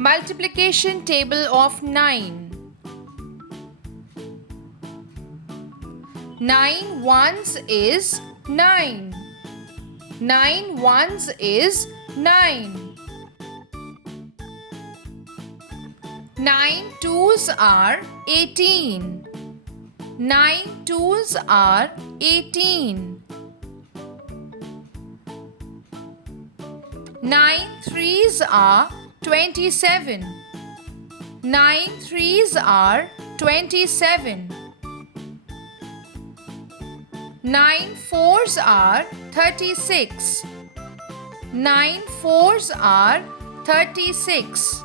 Multiplication table of 9. 9 ones is 9. 9 ones is 9. 9 twos are 18. 9 twos are 18. 9 threes are 27. 9 threes are 27. 9 fours are 36. 9 fours are 36.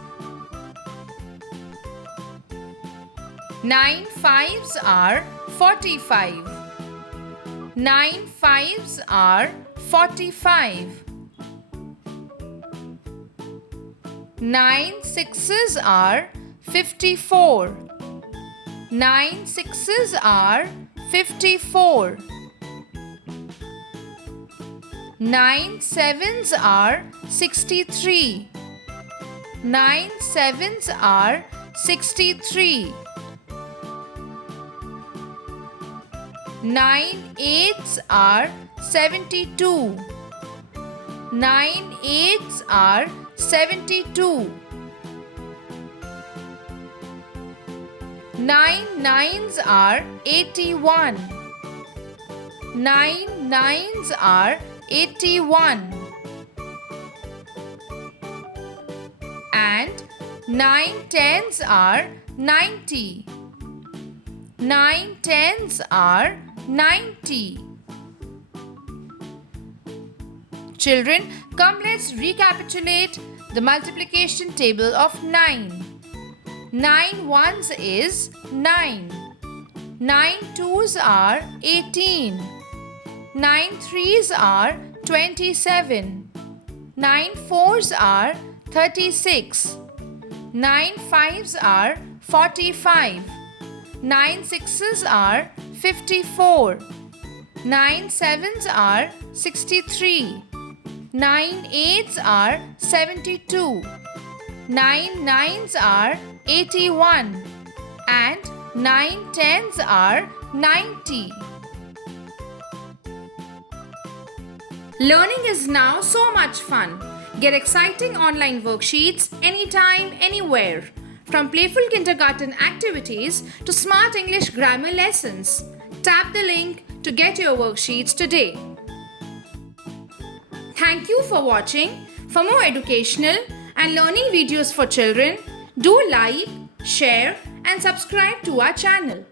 9 fives are 45. 9 fives are 45. 9 sixes are 54. 9 sixes are 54. 9 sevens are 63. 9 sevens are 63. 9 eights are 72. 9 eights are 72. 9 nines are 81. 9 nines are 81. And 9 tens are 90. 9 tens are 90. Children, come let's recapitulate the multiplication table of 9. 9 ones is 9. 9 twos are 18. 9 threes are 27. 9 fours are 36. 9 fives are 45. 9 sixes are 54. 9 sevens are 63. 9 eights are 72. 9 nines are 81. And 9 tens are 90. Learning is now so much fun. Get exciting online worksheets anytime, anywhere. From playful kindergarten activities to smart English grammar lessons. Tap the link to get your worksheets today. Thank you for watching. For more educational and learning videos for children, do like, share and subscribe to our channel.